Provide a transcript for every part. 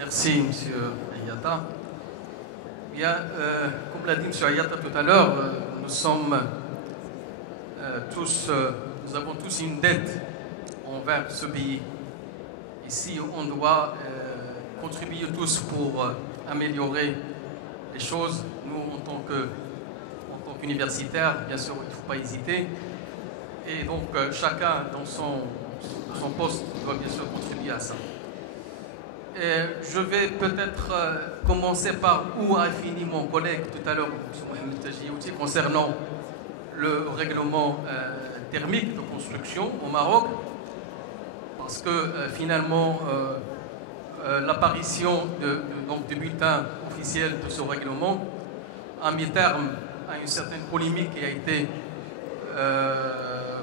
Merci, M. Ayata. Bien, comme l'a dit M. Ayata tout à l'heure, nous avons tous une dette envers ce pays. Ici, on doit contribuer tous pour améliorer les choses. Nous, en tant qu'universitaires, bien sûr, il ne faut pas hésiter. Et donc, chacun dans son poste doit bien sûr contribuer à ça. Je vais peut-être commencer par où a fini mon collègue tout à l'heure, M. Mohamed Tajioudi, concernant le règlement thermique de construction au Maroc, parce que finalement, l'apparition du bulletin officiel de ce règlement a mis terme à une certaine polémique qui a été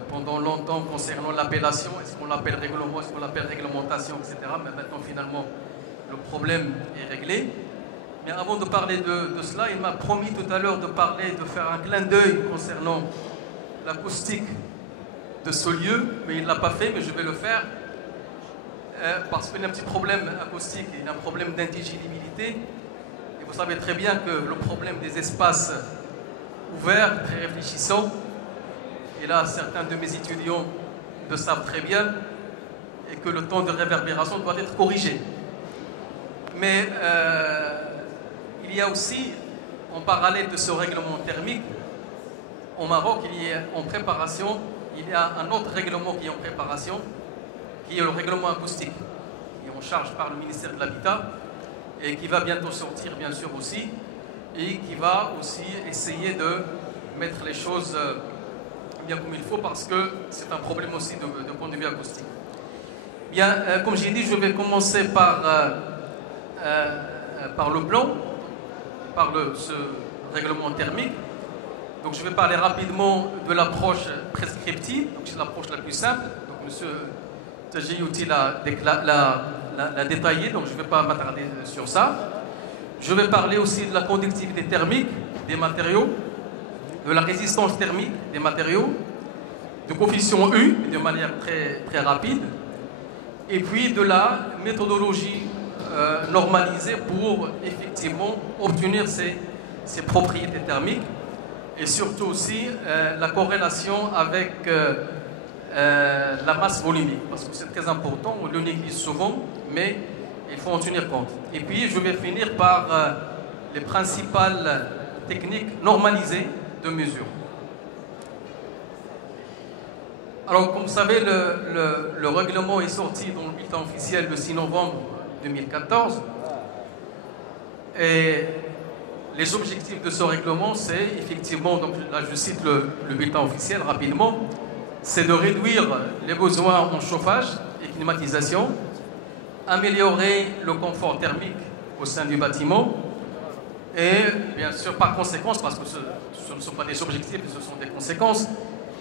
pendant longtemps concernant l'appellation. Est-ce qu'on l'appelle règlement, est-ce qu'on l'appelle réglementation, etc. Mais maintenant, finalement, le problème est réglé. Mais avant de parler de cela, il m'a promis tout à l'heure de faire un clin d'œil concernant l'acoustique de ce lieu, mais il ne l'a pas fait, mais je vais le faire. Parce qu'il y a un petit problème acoustique, il y a un problème d'intelligibilité. Et vous savez très bien que le problème des espaces ouverts, très réfléchissants, et là certains de mes étudiants le savent très bien, et que le temps de réverbération doit être corrigé. Mais il y a aussi, en parallèle de ce règlement thermique, au Maroc, il y a un autre règlement qui est en préparation, qui est le règlement acoustique, qui est en charge par le ministère de l'Habitat et qui va bientôt sortir, bien sûr, aussi, et qui va aussi essayer de mettre les choses bien comme il faut, parce que c'est un problème aussi de point de vue acoustique. Bien, comme j'ai dit, je vais commencer par le plan, par ce règlement thermique. Donc je vais parler rapidement de l'approche prescriptive, donc c'est l'approche la plus simple. Donc M. Tajioudi l'a détaillé, donc je ne vais pas m'attarder sur ça. Je vais parler aussi de la conductivité thermique des matériaux, de la résistance thermique des matériaux, du coefficient U de manière très, très rapide, et puis de la méthodologie normalisée pour effectivement obtenir ces propriétés thermiques, et surtout aussi la corrélation avec la masse volumique, parce que c'est très important, on le néglige souvent, mais il faut en tenir compte. Et puis je vais finir par les principales techniques normalisées de mesure. Alors, comme vous savez, le règlement est sorti dans le bulletin officiel le 6 novembre 2014. Et les objectifs de ce règlement, c'est effectivement, donc là je cite le bulletin officiel rapidement, c'est de réduire les besoins en chauffage et climatisation, améliorer le confort thermique au sein du bâtiment, et bien sûr, par conséquence, parce que ce ne sont pas des objectifs, ce sont des conséquences,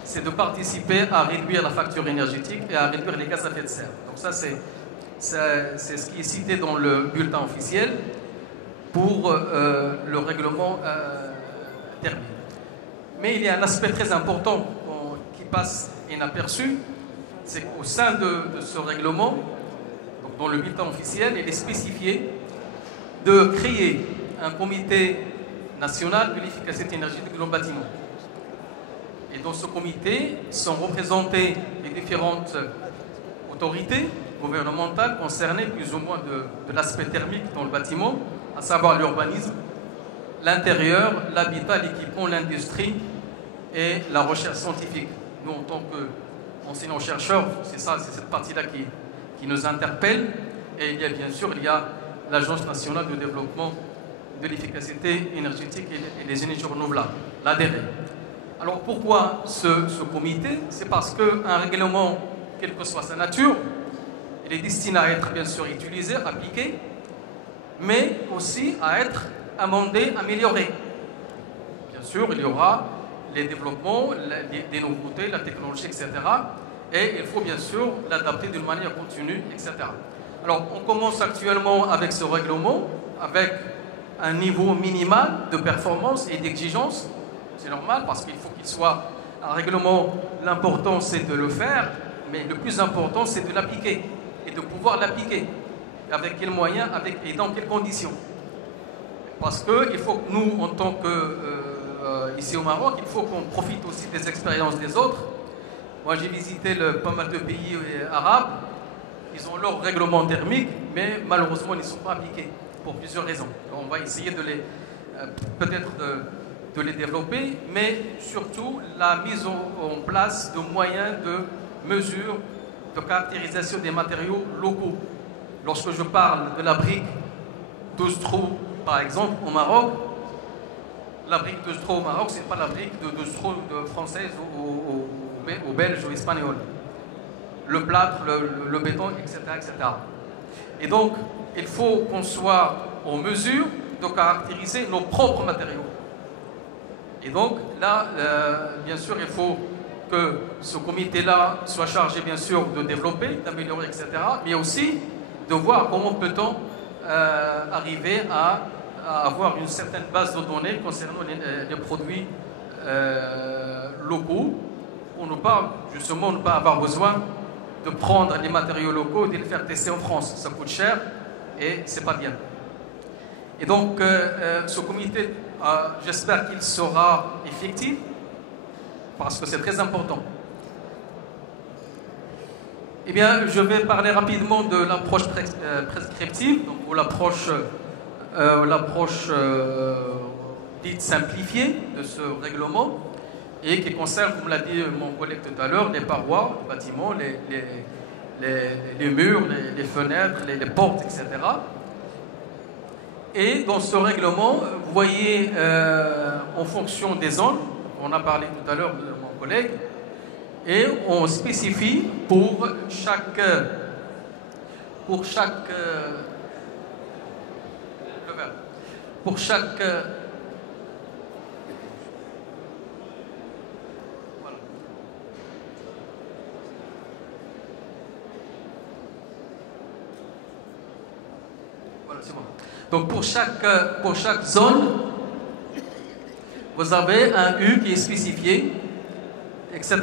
c'est de participer à réduire la facture énergétique et à réduire les gaz à effet de serre. Donc ça, c'est ce qui est cité dans le bulletin officiel pour le règlement thermique. Mais il y a un aspect très important qui passe inaperçu, c'est qu'au sein de ce règlement, donc dans le bulletin officiel, il est spécifié de créer un comité national de l'efficacité énergétique de nos bâtiments. Et dans ce comité sont représentées les différentes autorités gouvernementales concernées plus ou moins de l'aspect thermique dans le bâtiment, à savoir l'urbanisme, l'intérieur, l'habitat, l'équipement, l'industrie et la recherche scientifique. Nous, en tant qu'enseignants-chercheurs, c'est cette partie-là qui nous interpelle. Et il y a bien sûr l'Agence nationale de développement de l'efficacité énergétique et des énergies renouvelables, l'ADRE. Alors pourquoi ce comité? C'est parce qu'un règlement, quelle que soit sa nature, il est destiné à être bien sûr utilisé, appliqué, mais aussi à être amendé, amélioré. Bien sûr, il y aura les développements, des nouveautés, la technologie, etc. Et il faut bien sûr l'adapter d'une manière continue, etc. Alors on commence actuellement avec ce règlement, avec un niveau minimal de performance et d'exigence. C'est normal parce qu'il faut qu'il soit un règlement. L'important c'est de le faire, mais le plus important c'est de l'appliquer et de pouvoir l'appliquer. avec quels moyens, et dans quelles conditions. Parce qu'il faut que nous, en tant que ici au Maroc, il faut qu'on profite aussi des expériences des autres. Moi, j'ai visité pas mal de pays arabes. Ils ont leur règlement thermique, mais malheureusement, ils ne sont pas appliqués pour plusieurs raisons. On va essayer de les, peut-être de les développer, mais surtout la mise en place de moyens de mesure, de caractérisation des matériaux locaux. Lorsque je parle de la brique 12 trous, par exemple, au Maroc, la brique 12 trous au Maroc, ce n'est pas la brique de 12 trous française ou belge ou espagnole. Le plâtre, le béton, etc., etc. Et donc, il faut qu'on soit en mesure de caractériser nos propres matériaux. Et donc, là, bien sûr, il faut que ce comité-là soit chargé, bien sûr, de développer, d'améliorer, etc., mais aussi de voir comment peut-on arriver à avoir une certaine base de données concernant les produits locaux pour ne pas, justement, ne pas avoir besoin de prendre les matériaux locaux et de les faire tester en France. Ça coûte cher et c'est pas bien. Et donc, ce comité, j'espère qu'il sera effectif parce que c'est très important. Eh bien, je vais parler rapidement de l'approche prescriptive, donc, ou l'approche dite simplifiée de ce règlement, et qui concerne, comme l'a dit mon collègue tout à l'heure, les parois, les bâtiments, les murs, les fenêtres, les portes, etc. Et dans ce règlement, vous voyez, en fonction des zones, on a parlé tout à l'heure de mon collègue, et on spécifie pour chaque c'est bon. Donc pour chaque zone, vous avez un U qui est spécifié, etc.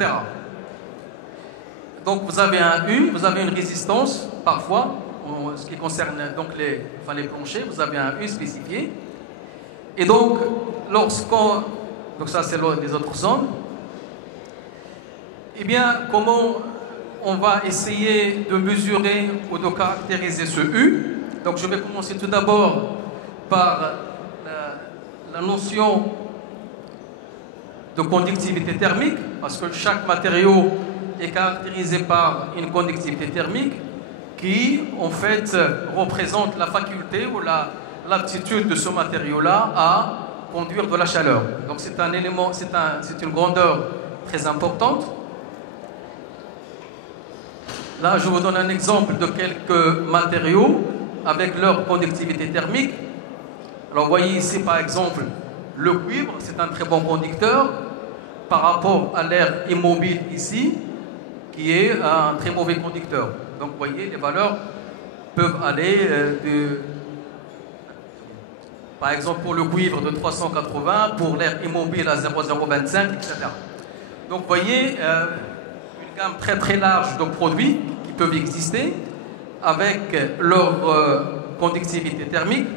Donc vous avez un U, vous avez une résistance, parfois, en ce qui concerne donc les planchers, vous avez un U spécifié. Et donc, donc ça c'est les autres zones, eh bien, comment on va essayer de mesurer ou de caractériser ce U? Donc je vais commencer tout d'abord par la notion de conductivité thermique, parce que chaque matériau est caractérisé par une conductivité thermique qui, en fait, représente la faculté ou l'aptitude de ce matériau-là à conduire de la chaleur. Donc c'est un élément, c'est une grandeur très importante. Là, je vous donne un exemple de quelques matériaux avec leur conductivité thermique. Alors, vous voyez ici, par exemple, le cuivre, c'est un très bon conducteur par rapport à l'air immobile ici, qui est un très mauvais conducteur. Donc, vous voyez, les valeurs peuvent aller par exemple, pour le cuivre de 380, pour l'air immobile à 0,025, etc. Donc, vous voyez, une gamme très très large de produits qui peuvent exister avec leur conductivité thermique.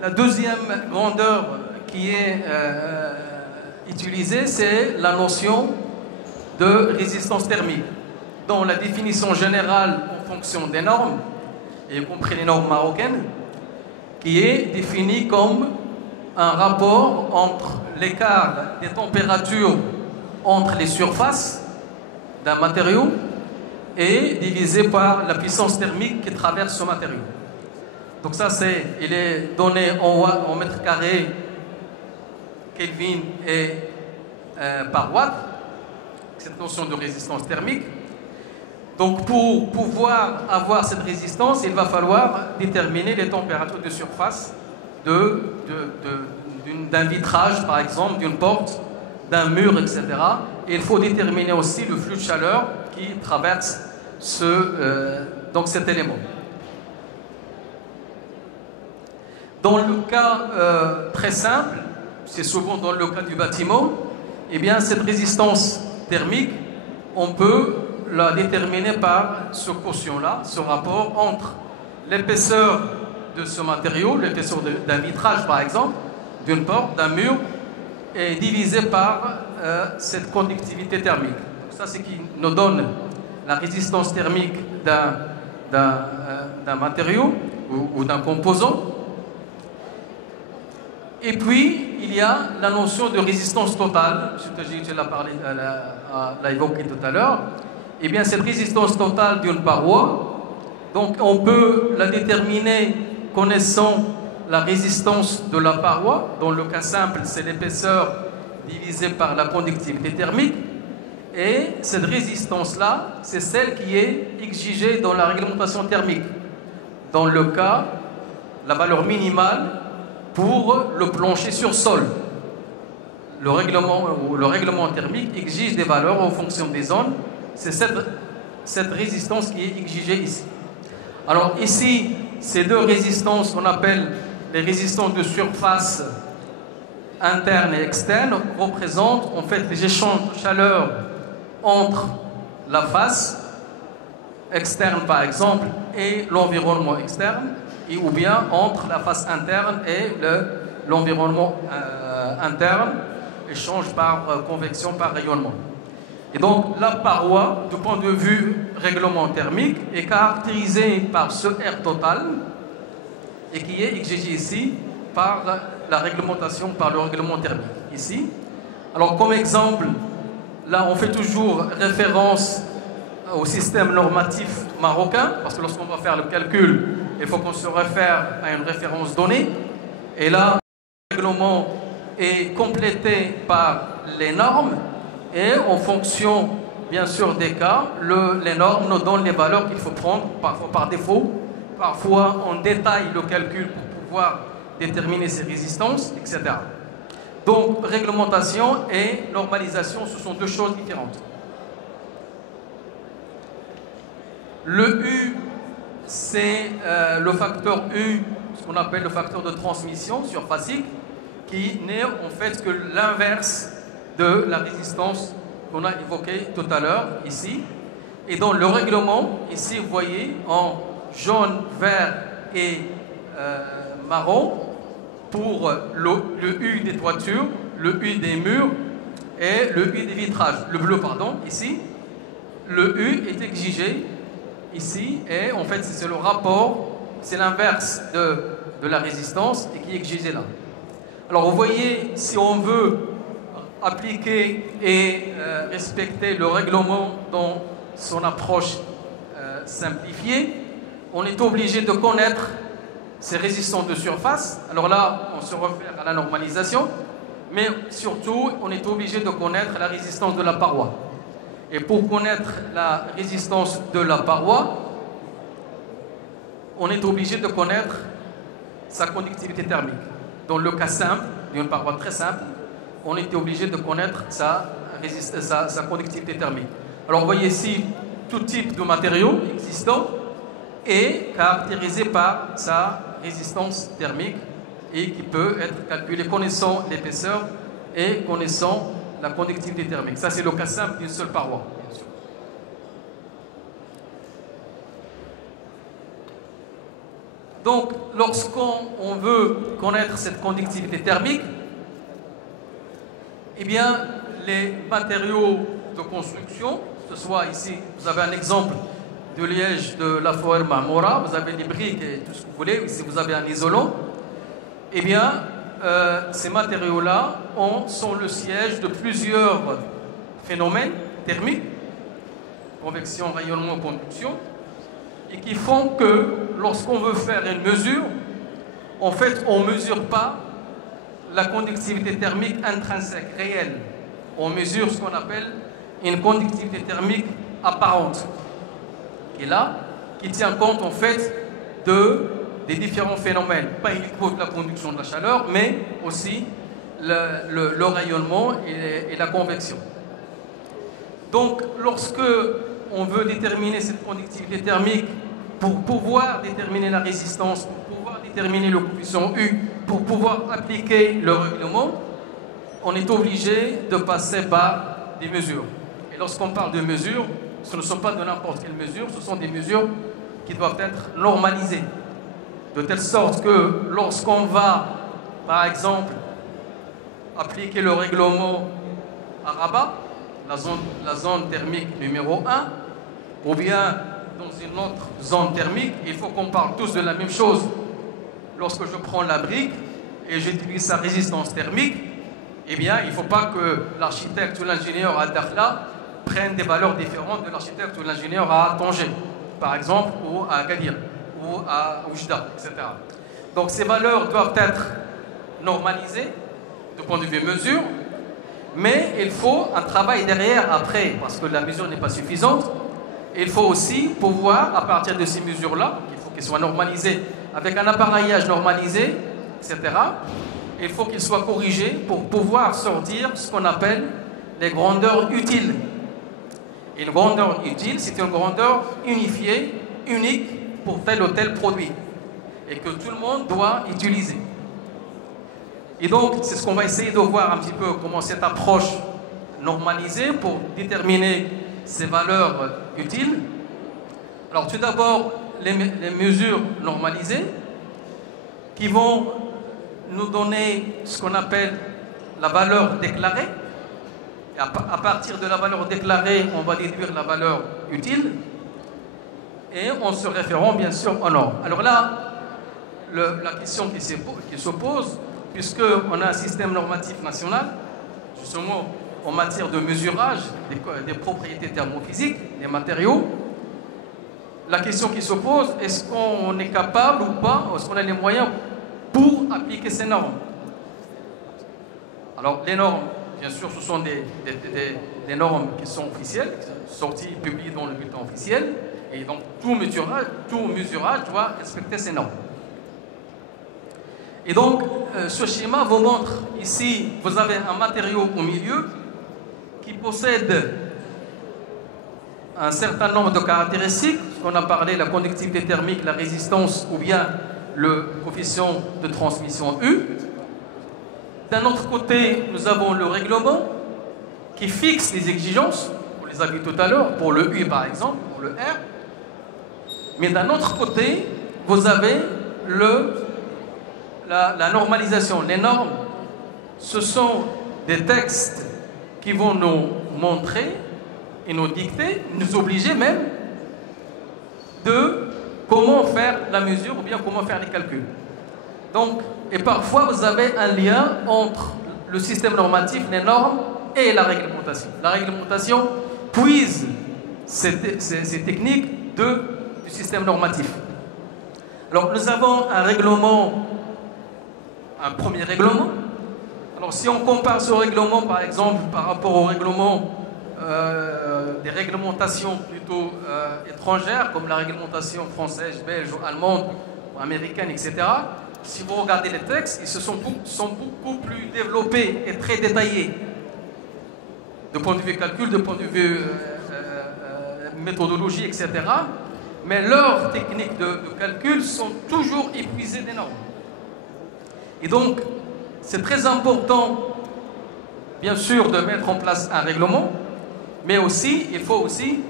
La deuxième grandeur qui est utilisée, c'est la notion de résistance thermique. Dans la définition générale en fonction des normes, y compris les normes marocaines, qui est définie comme un rapport entre l'écart des températures entre les surfaces d'un matériau et divisé par la puissance thermique qui traverse ce matériau. Donc ça, il est donné en mètres carrés, Kelvin et par watt, cette notion de résistance thermique. Donc pour pouvoir avoir cette résistance, il va falloir déterminer les températures de surface d'un vitrage, par exemple, d'une porte, d'un mur, etc. Et il faut déterminer aussi le flux de chaleur qui traverse donc cet élément. Dans le cas très simple, c'est souvent dans le cas du bâtiment, eh bien cette résistance thermique, on peut la déterminer par ce quotient-là, ce rapport entre l'épaisseur de ce matériau, l'épaisseur d'un vitrage par exemple, d'une porte, d'un mur, est divisé par cette conductivité thermique. Donc ça, c'est ce qui nous donne la résistance thermique d'un matériau ou d'un composant. Et puis, il y a la notion de résistance totale, je l'ai évoqué tout à l'heure. Eh bien, cette résistance totale d'une paroi, donc on peut la déterminer connaissant la résistance de la paroi. Dans le cas simple, c'est l'épaisseur divisée par la conductivité thermique. Et cette résistance-là, c'est celle qui est exigée dans la réglementation thermique. Dans le cas, la valeur minimale pour le plancher sur sol. Le règlement thermique exige des valeurs en fonction des zones. C'est cette résistance qui est exigée ici. Alors ici, ces deux résistances qu'on appelle les résistances de surface interne et externe représentent en fait les échanges de chaleur entre la face externe par exemple et l'environnement externe, ou bien entre la face interne et l'environnement interne, échange par convection, par rayonnement. Et donc la paroi, du point de vue règlement thermique, est caractérisée par ce R total et qui est exigé ici par la réglementation, par le règlement thermique. Ici. Alors comme exemple, là on fait toujours référence au système normatif marocain, parce que lorsqu'on va faire le calcul, il faut qu'on se réfère à une référence donnée. Et là, le règlement est complété par les normes. Et en fonction, bien sûr, des cas, les normes nous donnent les valeurs qu'il faut prendre, parfois par défaut, parfois on détaille le calcul pour pouvoir déterminer ses résistances, etc. Donc, réglementation et normalisation, ce sont deux choses différentes. Le U, c'est le facteur U, ce qu'on appelle le facteur de transmission surfacique, qui n'est en fait que l'inverse de la résistance qu'on a évoquée tout à l'heure ici. Et dans le règlement, ici vous voyez en jaune, vert et marron pour le U des toitures, le U des murs et le U des vitrages. Le bleu, pardon, ici. Le U est exigé ici et en fait c'est le rapport, c'est l'inverse de la résistance et qui est exigé là. Alors vous voyez, si on veut appliquer et respecter le règlement dans son approche simplifiée, on est obligé de connaître ces résistances de surface. Alors là, on se réfère à la normalisation, mais surtout, on est obligé de connaître la résistance de la paroi. Et pour connaître la résistance de la paroi, on est obligé de connaître sa conductivité thermique. Dans le cas simple, d'une paroi très simple, on était obligé de connaître sa conductivité thermique. Alors vous voyez ici, tout type de matériau existant est caractérisé par sa résistance thermique et qui peut être calculée connaissant l'épaisseur et connaissant la conductivité thermique. Ça, c'est le cas simple d'une seule paroi, bien sûr. Donc, lorsqu'on veut connaître cette conductivité thermique, eh bien, les matériaux de construction, que ce soit ici, vous avez un exemple de liège de la Foer Marmora, vous avez les briques et tout ce que vous voulez, ici vous avez un isolant, eh bien, ces matériaux-là sont le siège de plusieurs phénomènes thermiques, convection, rayonnement, conduction, et qui font que lorsqu'on veut faire une mesure, en fait, on ne mesure pas la conductivité thermique intrinsèque, réelle. On mesure ce qu'on appelle une conductivité thermique apparente, qui est là, qui tient compte en fait des différents phénomènes, pas uniquement de la conduction de la chaleur, mais aussi le rayonnement et la convection. Donc, lorsque on veut déterminer cette conductivité thermique pour pouvoir déterminer la résistance, pour pouvoir déterminer le coefficient U, pour pouvoir appliquer le règlement, on est obligé de passer par des mesures. Et lorsqu'on parle de mesures, ce ne sont pas de n'importe quelle mesure, ce sont des mesures qui doivent être normalisées. De telle sorte que lorsqu'on va, par exemple, appliquer le règlement à Rabat, la zone thermique numéro 1, ou bien dans une autre zone thermique, il faut qu'on parle tous de la même chose. Lorsque je prends la brique et j'utilise sa résistance thermique, eh bien, il ne faut pas que l'architecte ou l'ingénieur à Dakhla prenne des valeurs différentes de l'architecte ou l'ingénieur à Tanger, par exemple, ou à Agadir, ou à Oujda, etc. Donc ces valeurs doivent être normalisées du point de vue mesure, mais il faut un travail derrière après, parce que la mesure n'est pas suffisante. Il faut aussi pouvoir, à partir de ces mesures-là, il faut qu'elles soient normalisées avec un appareillage normalisé, etc. Il faut qu'ils soient corrigés pour pouvoir sortir ce qu'on appelle les grandeurs utiles. Et une grandeur utile, c'est une grandeur unifiée, unique pour tel ou tel produit, et que tout le monde doit utiliser. Et donc, c'est ce qu'on va essayer de voir un petit peu, comment cette approche normalisée pour déterminer ces valeurs utiles. Alors, tout d'abord, les mesures normalisées qui vont nous donner ce qu'on appelle la valeur déclarée. Et à partir de la valeur déclarée, on va déduire la valeur utile, et en se référant bien sûr aux normes. Alors là, la question qui se pose, puisqu'on a un système normatif national, justement en matière de mesurage des propriétés thermophysiques, des matériaux, la question qui se pose, est-ce qu'on est capable ou pas, est-ce qu'on a les moyens pour appliquer ces normes? Alors les normes, bien sûr, ce sont des normes qui sont officielles, sorties, publiées dans le bulletin officiel, et donc tout mesurage doit respecter ces normes. Et donc, ce schéma vous montre ici, vous avez un matériau au milieu qui possède un certain nombre de caractéristiques, ce qu'on a parlé, la conductivité thermique, la résistance ou bien le coefficient de transmission U. D'un autre côté, nous avons le règlement qui fixe les exigences, on les a vues tout à l'heure, pour le U par exemple, pour le R. Mais d'un autre côté, vous avez la normalisation. Les normes, ce sont des textes qui vont nous montrer et nous dicter, nous obliger même de comment faire la mesure ou bien comment faire les calculs. Donc, et parfois vous avez un lien entre le système normatif, les normes et la réglementation. La réglementation puise ces techniques du système normatif. Alors nous avons un règlement, un premier règlement. Alors si on compare ce règlement par exemple par rapport au règlement des réglementations plutôt étrangères comme la réglementation française, belge, allemande, ou américaine, etc. Si vous regardez les textes, ils sont beaucoup plus développés et très détaillés. De point de vue calcul, de point de vue méthodologie, etc. Mais leurs techniques de calcul sont toujours épuisées des normes. Et donc, c'est très important, bien sûr, de mettre en place un règlement, mais aussi, il faut aussi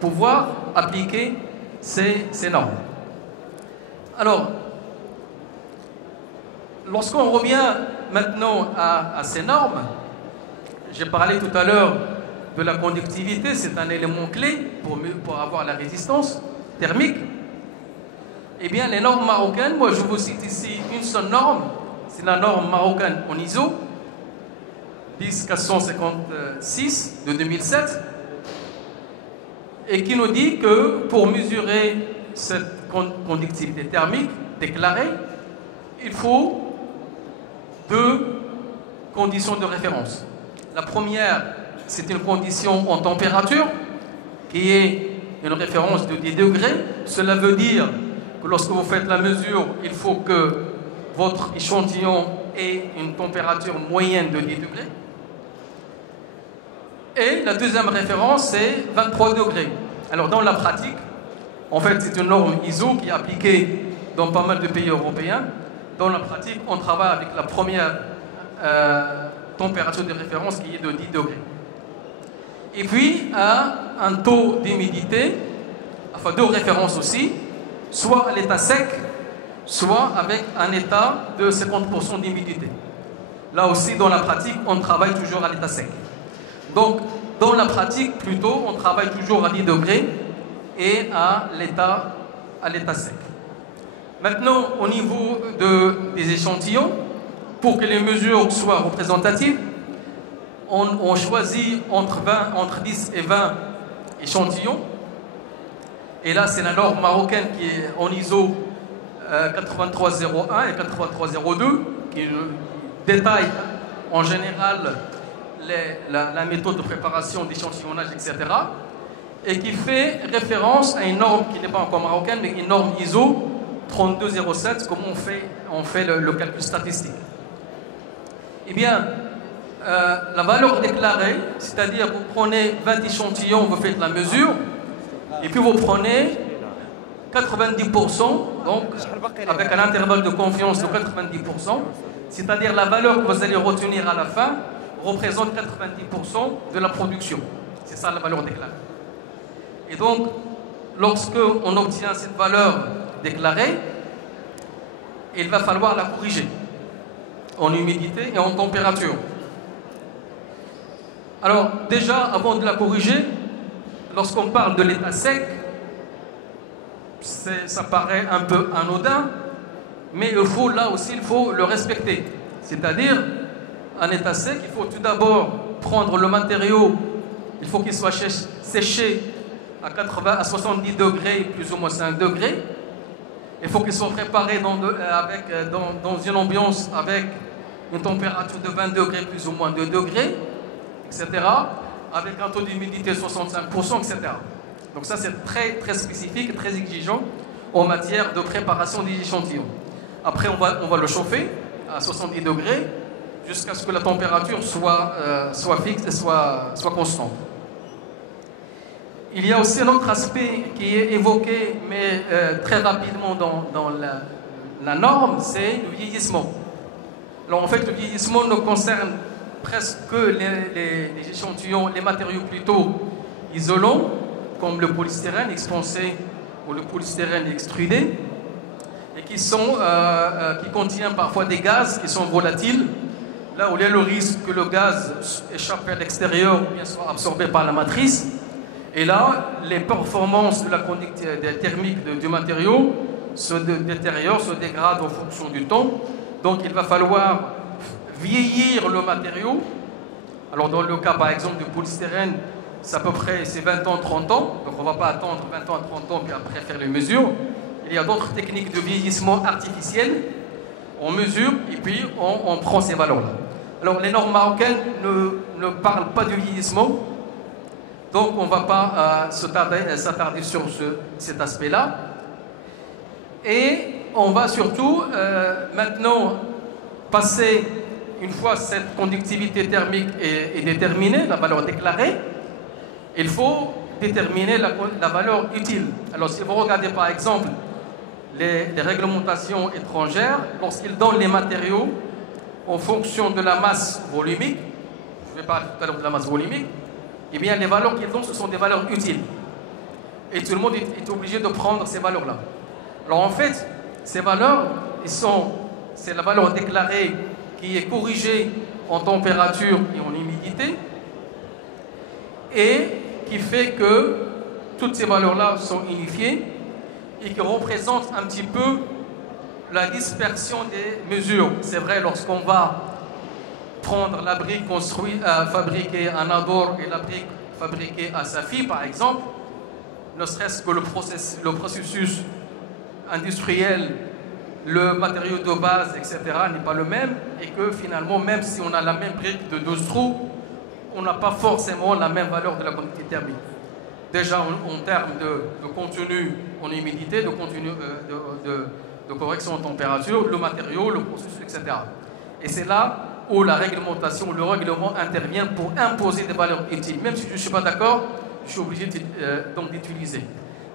pouvoir appliquer ces normes. Alors, lorsqu'on revient maintenant à ces normes, j'ai parlé tout à l'heure de la conductivité, c'est un élément clé pour avoir la résistance thermique. Eh bien, les normes marocaines, moi je vous cite ici une seule norme, c'est la norme marocaine en ISO 10456 de 2007, et qui nous dit que pour mesurer cette conductivité thermique déclarée, il faut deux conditions de référence. La première, c'est une condition en température, qui est une référence de 10 degrés. Cela veut dire que lorsque vous faites la mesure, il faut que votre échantillon ait une température moyenne de 10 degrés. Et la deuxième référence, c'est 23 degrés. Alors dans la pratique, en fait, c'est une norme ISO qui est appliquée dans pas mal de pays européens. Dans la pratique, on travaille avec la première température de référence qui est de 10 degrés. et puis à un taux d'humidité, enfin de référence aussi, soit à l'état sec, soit avec un état de 50% d'humidité. Là aussi, dans la pratique, on travaille toujours à l'état sec. Donc, dans la pratique, plutôt, on travaille toujours à 10 degrés et à l'état sec. Maintenant, au niveau des échantillons, pour que les mesures soient représentatives, on choisit entre 10 et 20 échantillons. Et là, c'est la norme marocaine qui est en ISO 8301 et 8302, qui détaille en général la méthode de préparation d'échantillonnage, etc. Et qui fait référence à une norme qui n'est pas encore marocaine, mais une norme ISO 3207, comme on fait le calcul statistique. Eh bien, la valeur déclarée, c'est-à-dire vous prenez 20 échantillons, vous faites la mesure, et puis vous prenez 90%, donc avec un intervalle de confiance de 90%, c'est-à-dire la valeur que vous allez retenir à la fin représente 90% de la production. C'est ça la valeur déclarée. Et donc, lorsque on obtient cette valeur déclarée, il va falloir la corriger en humidité et en température. Alors, déjà, avant de la corriger, lorsqu'on parle de l'état sec, ça paraît un peu anodin, mais là aussi, il faut le respecter. C'est-à-dire, en état sec, il faut tout d'abord prendre le matériau, il faut qu'il soit séché à 70 degrés, plus ou moins 5 degrés. Il faut qu'il soit préparé dans une ambiance avec une température de 20 degrés, plus ou moins 2 degrés, etc. Avec un taux d'humidité de 65%, etc. Donc ça, c'est très, très spécifique et très exigeant en matière de préparation des échantillons. Après, on va le chauffer à 70 degrés jusqu'à ce que la température soit fixe et soit constante. Il y a aussi un autre aspect qui est évoqué, mais très rapidement dans la norme, c'est le vieillissement. Alors en fait, le vieillissement ne concerne presque que les échantillons, les matériaux plutôt isolants, comme le polystyrène expansé ou le polystyrène extrudé, et qui contient parfois des gaz qui sont volatiles, là où il y a le risque que le gaz échappe à l'extérieur ou bien soit absorbé par la matrice. Et là, les performances de la conductivité thermique du matériau se détériorent, se dégradent en fonction du temps. Donc il va falloir vieillir le matériau. Alors dans le cas par exemple du polystyrène, c'est à peu près 20 ans, 30 ans. Donc on ne va pas attendre 20 ans à 30 ans puis après faire les mesures. Il y a d'autres techniques de vieillissement artificiel. On mesure et puis on prend ces valeurs-là. Alors les normes marocaines ne parlent pas de vieillissement. Donc on ne va pas s'attarder sur cet aspect-là. Et on va surtout maintenant passer, une fois cette conductivité thermique est déterminée, la valeur déclarée, il faut déterminer la valeur utile. Alors si vous regardez par exemple les réglementations étrangères, lorsqu'ils donnent les matériaux en fonction de la masse volumique, je vais parler tout à l'heure de la masse volumique, eh bien les valeurs qu'ils donnent, ce sont des valeurs utiles. Et tout le monde est obligé de prendre ces valeurs-là. Alors en fait, ces valeurs, c'est la valeur déclarée qui est corrigée en température et en humidité, et qui fait que toutes ces valeurs-là sont unifiées et qui représentent un petit peu la dispersion des mesures. C'est vrai, lorsqu'on va prendre la brique fabriquée à Nador et la brique fabriquée à Safi, par exemple, ne serait-ce que le processus industriel, le matériau de base, etc., n'est pas le même, et que finalement, même si on a la même brique de 12 trous, on n'a pas forcément la même valeur de la conductivité thermique. Déjà en termes de contenu en humidité, de correction en température, le matériau, le processus, etc. Et c'est là où la réglementation, le règlement intervient pour imposer des valeurs utiles. Même si je ne suis pas d'accord, je suis obligé donc d'utiliser.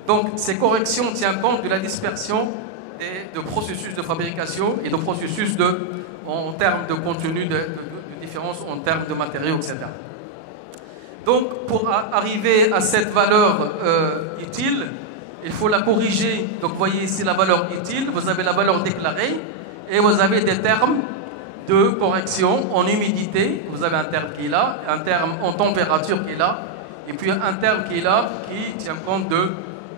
Donc ces corrections tiennent compte de la dispersion de processus de fabrication et de processus en termes de contenu, de différence en termes de matériaux, etc. Donc, pour arriver à cette valeur utile, il faut la corriger. Donc, vous voyez ici la valeur utile, vous avez la valeur déclarée et vous avez des termes de correction en humidité. Vous avez un terme qui est là, un terme en température qui est là, et puis un terme qui est là qui tient compte de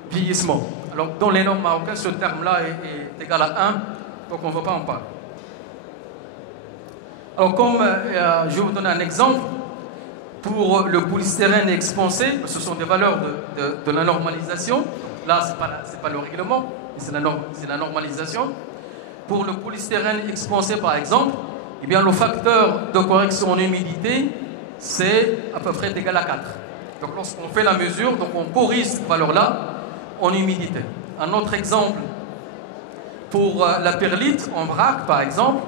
vieillissement. Alors, dans les normes marocaines, ce terme-là est égal à 1, donc on ne va pas en parler. Alors, comme je vais vous donner un exemple, pour le polystyrène expansé, ce sont des valeurs de la normalisation. Là, ce n'est pas le règlement, c'est la normalisation. Pour le polystyrène expansé, par exemple, eh bien, le facteur de correction en humidité, c'est à peu près égal à 4. Donc, lorsqu'on fait la mesure, donc on corrige cette valeur-là en humidité. Un autre exemple, pour la perlite en vrac, par exemple,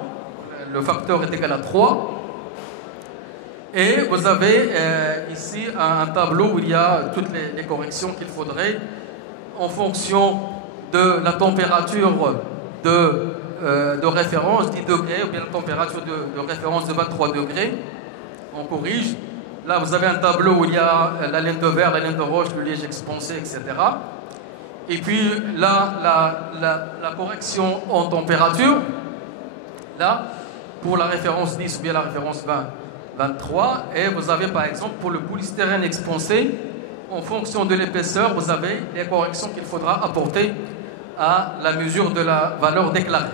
le facteur est égal à 3. Et vous avez ici un tableau où il y a toutes les corrections qu'il faudrait en fonction de la température de référence, 10 degrés, ou bien la température de référence de 23 degrés. On corrige. Là, vous avez un tableau où il y a la laine de verre, la laine de roche, le liège expansé, etc. Et puis là, la correction en température, là, pour la référence 10 ou bien la référence 23, et vous avez par exemple pour le polystyrène expansé, en fonction de l'épaisseur, vous avez les corrections qu'il faudra apporter à la mesure de la valeur déclarée.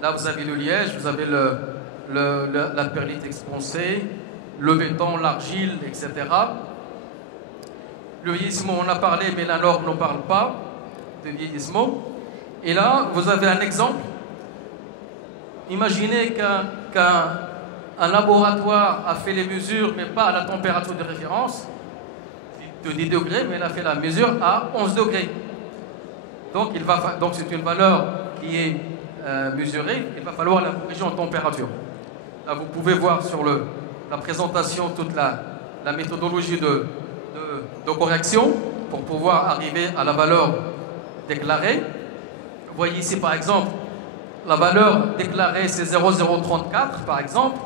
Là, vous avez le liège, vous avez la perlite expansée, le béton, l'argile, etc. Le vieillissement, on a parlé, mais la norme n'en parle pas de vieillissement. Et là, vous avez un exemple. Imaginez qu'un laboratoire a fait les mesures, mais pas à la température de référence, de 10 degrés, mais il a fait la mesure à 11 degrés. Donc, c'est une valeur qui est mesurée, il va falloir la corriger en température. Là, vous pouvez voir sur la présentation toute la méthodologie de correction pour pouvoir arriver à la valeur déclarée. Vous voyez ici, par exemple, la valeur déclarée, c'est 0,034, par exemple.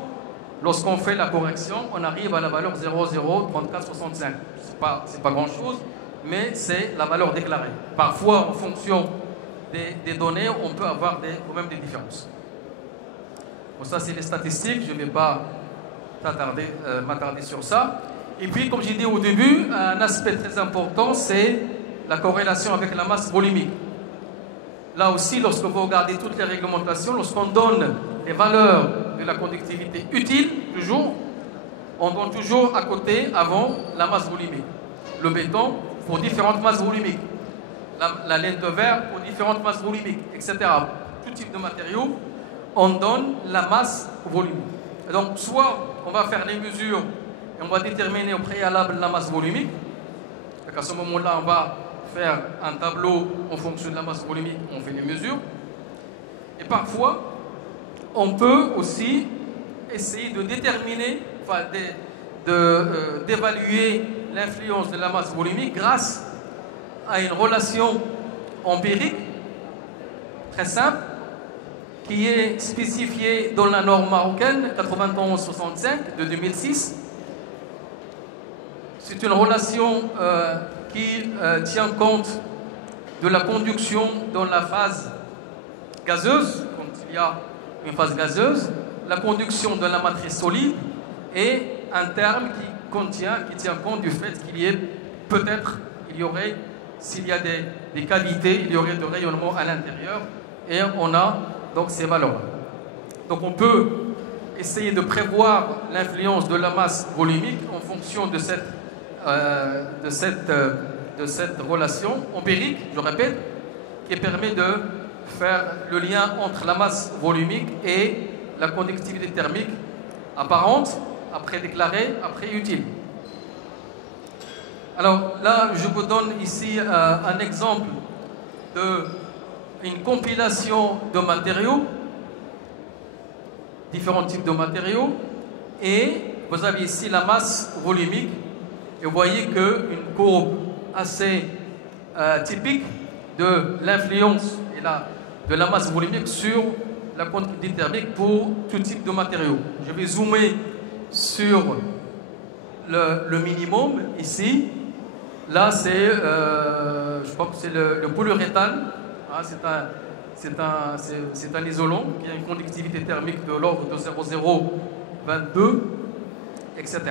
Lorsqu'on fait la correction, on arrive à la valeur 0,03465. C'est pas grand-chose, mais c'est la valeur déclarée. Parfois, en fonction des données, on peut avoir quand même des différences. Bon, ça, c'est les statistiques. Je ne vais pas m'attarder sur ça. Et puis, comme j'ai dit au début, un aspect très important, c'est la corrélation avec la masse volumique. Là aussi, lorsque vous regardez toutes les réglementations, lorsqu'on donne les valeurs de la conductivité utile, toujours, on donne toujours à côté, avant, la masse volumique. Le béton pour différentes masses volumiques. La laine de verre pour différentes masses volumiques, etc. Tout type de matériaux, on donne la masse volumique. Et donc, soit on va faire les mesures et on va déterminer au préalable la masse volumique. Donc à ce moment-là, on va faire un tableau en fonction de la masse volumique, on fait les mesures. Et parfois, on peut aussi essayer de déterminer, enfin, d'évaluer l'influence de la masse volumique grâce à une relation empirique très simple qui est spécifiée dans la norme marocaine 9165 de 2006. C'est une relation qui tient compte de la conduction dans la phase gazeuse, quand il y a une phase gazeuse, la conduction de la matrice solide et un terme qui tient compte du fait qu'il y ait peut-être, s'il y a des cavités, il y aurait de rayonnement à l'intérieur et on a donc ces valeurs. Donc on peut essayer de prévoir l'influence de la masse volumique en fonction de cette relation empirique, je répète, qui permet de faire le lien entre la masse volumique et la conductivité thermique apparente, après déclarée, après utile. Alors là, je vous donne ici un exemple d'une compilation de matériaux, différents types de matériaux, et vous avez ici la masse volumique, et vous voyez qu'une courbe assez typique de l'influence de la masse volumique sur la conductivité thermique pour tout type de matériaux. Je vais zoomer sur le minimum ici. Là, je crois que c'est le polyuréthane. Hein, c'est un isolant qui a une conductivité thermique de l'ordre de 0,022, etc.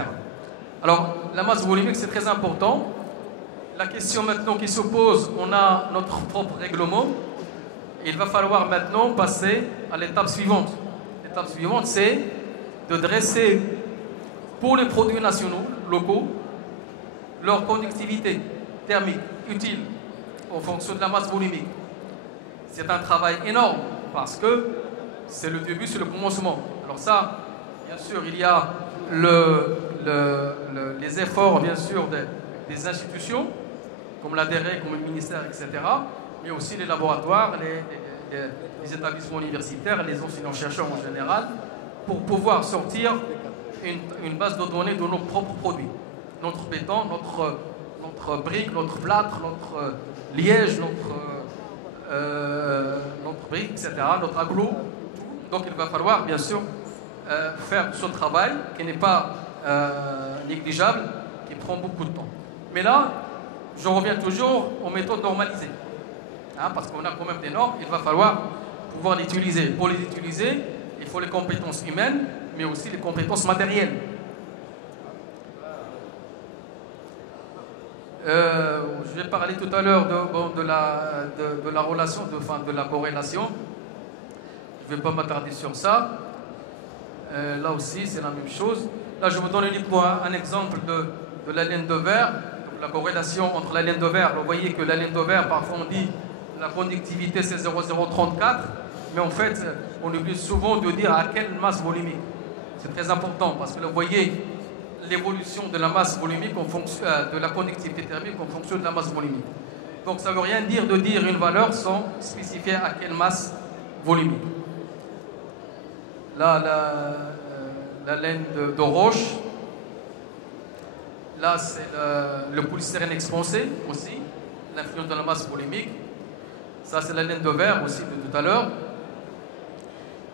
Alors, la masse volumique, c'est très important. La question maintenant qui se pose, on a notre propre règlement. Il va falloir maintenant passer à l'étape suivante. L'étape suivante, c'est de dresser pour les produits nationaux, locaux, leur conductivité thermique utile en fonction de la masse volumique. C'est un travail énorme parce que c'est le début, c'est le commencement. Alors ça, bien sûr, il y a les efforts, bien sûr, des institutions, comme l'ADERE, comme le ministère, etc., mais aussi les laboratoires, les établissements universitaires, les enseignants-chercheurs en général, pour pouvoir sortir une base de données de nos propres produits. Notre béton, notre brique, notre plâtre, notre liège, notre brique, etc., notre aglo. Donc il va falloir, bien sûr, faire ce travail qui n'est pas négligeable, qui prend beaucoup de temps. Mais là, je reviens toujours aux méthodes normalisées. Hein, parce qu'on a quand même des normes, il va falloir pouvoir les utiliser. Pour les utiliser, il faut les compétences humaines, mais aussi les compétences matérielles. Je vais parler tout à l'heure de la relation, de la corrélation. Je ne vais pas m'attarder sur ça. Là aussi, c'est la même chose. Là, je vous donne uniquement un exemple de la laine de verre. Donc, la corrélation entre la laine de verre. Vous voyez que la laine de verre, parfois on dit la conductivité c'est 0,034, mais en fait, on oublie souvent de dire à quelle masse volumique. C'est très important parce que vous voyez l'évolution de la masse volumique en fonction de la conductivité thermique en fonction de la masse volumique. Donc ça ne veut rien dire de dire une valeur sans spécifier à quelle masse volumique. Là, la laine de roche. Là, c'est le polystyrène expansé aussi, l'influence de la masse volumique. Ça, c'est la laine de verre aussi de tout à l'heure.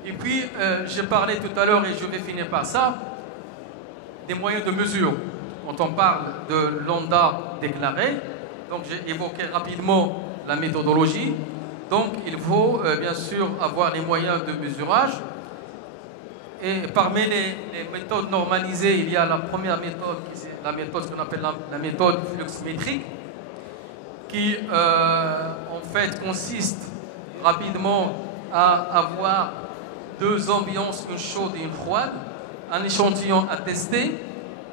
Et puis, j'ai parlé tout à l'heure, et je vais finir par ça, des moyens de mesure. Quand on parle de lambda déclaré, donc j'ai évoqué rapidement la méthodologie. Donc, il faut bien sûr avoir les moyens de mesurage. Et parmi les méthodes normalisées, il y a la première méthode, qui est la méthode qu'on appelle la méthode fluxmétrique, qui en fait consiste rapidement à avoir deux ambiances, une chaude et une froide, un échantillon à tester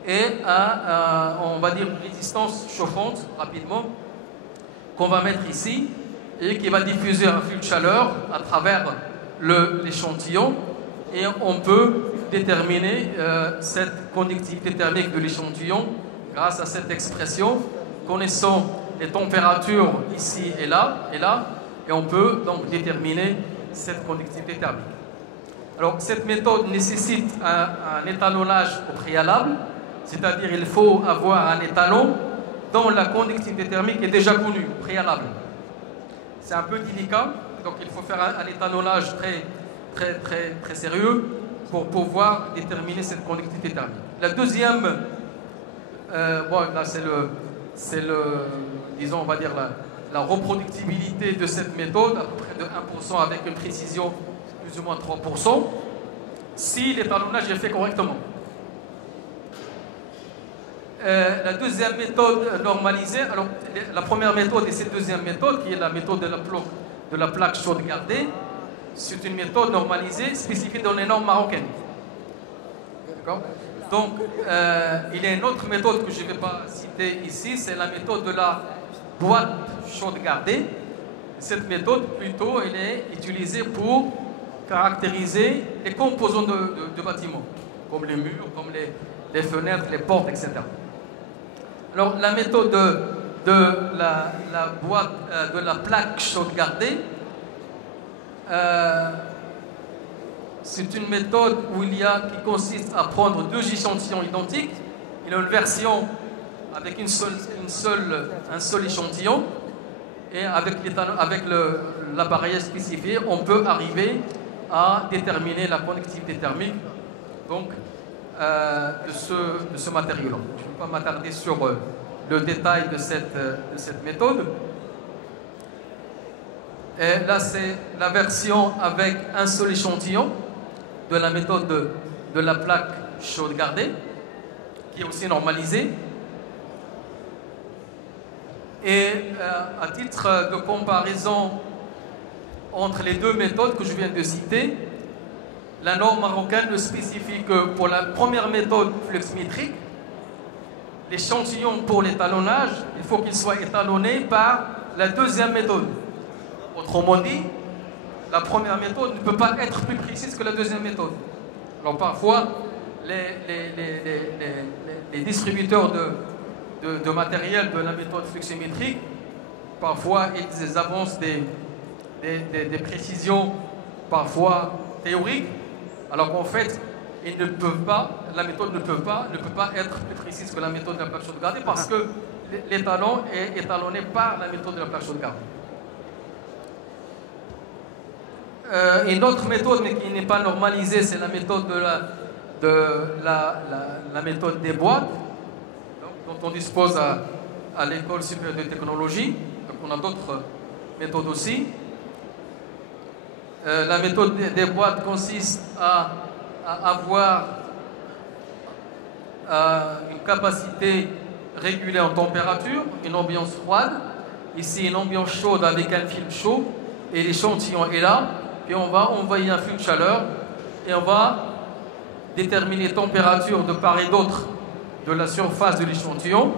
et on va dire, une résistance chauffante rapidement qu'on va mettre ici et qui va diffuser un flux de chaleur à travers l'échantillon. Et on peut déterminer cette conductivité thermique de l'échantillon grâce à cette expression, connaissant les températures ici et là, et on peut donc déterminer cette conductivité thermique. Alors, cette méthode nécessite un étalonnage au préalable, c'est-à-dire il faut avoir un étalon dont la conductivité thermique est déjà connue, préalable. C'est un peu délicat, donc il faut faire un étalonnage très sérieux pour pouvoir déterminer cette conductivité thermique. La deuxième, bon, là c'est disons, on va dire la reproductibilité de cette méthode, à peu près de 1% avec une précision plus ou moins 3%, si l'étalonnage est fait correctement. La deuxième méthode normalisée, alors la première méthode et cette deuxième méthode, qui est la méthode de la plaque chaude gardée, c'est une méthode normalisée spécifiée dans les normes marocaines. D'accord ? Donc, il y a une autre méthode que je ne vais pas citer ici, c'est la méthode de la boîte chaude gardée. Cette méthode, plutôt, elle est utilisée pour caractériser les composants de bâtiments, comme les murs, comme les fenêtres, les portes, etc. Alors, la méthode de la boîte, de la plaque chaude gardée, c'est une méthode qui consiste à prendre deux échantillons identiques. Il y a une version avec un seul échantillon, et avec l'appareil spécifié, on peut arriver à déterminer la conductivité thermique donc, de ce matériau-là. Je ne vais pas m'attarder sur le détail de cette méthode. Et là, c'est la version avec un seul échantillon de la méthode de la plaque chaude gardée, qui est aussi normalisée. Et à titre de comparaison entre les deux méthodes que je viens de citer, la norme marocaine ne spécifie que pour la première méthode fluximétrique, l'échantillon pour l'étalonnage, il faut qu'il soit étalonné par la deuxième méthode. Autrement dit, la première méthode ne peut pas être plus précise que la deuxième méthode. Alors parfois, les distributeurs de matériel de la méthode fluximétrique, parfois ils avancent des précisions parfois théoriques, alors qu'en fait, ils ne peuvent pas, la méthode ne peut pas être plus précise que la méthode de la plaque chaude gardée parce que l'étalon est étalonné par la méthode de la plaque chaude gardée. Une autre méthode, mais qui n'est pas normalisée, c'est la méthode la méthode des boîtes, dont on dispose à l'école supérieure de technologie. Donc on a d'autres méthodes aussi. La méthode des boîtes consiste à avoir une capacité régulée en température, une ambiance froide. Ici, une ambiance chaude avec un film chaud, et l'échantillon est là. Puis on va envoyer un flux de chaleur et on va déterminer la température de part et d'autre de la surface de l'échantillon,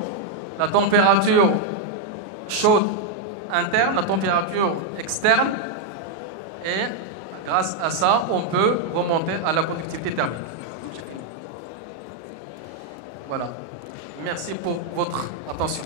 la température chaude interne, la température externe, et grâce à ça, on peut remonter à la conductivité thermique. Voilà. Merci pour votre attention.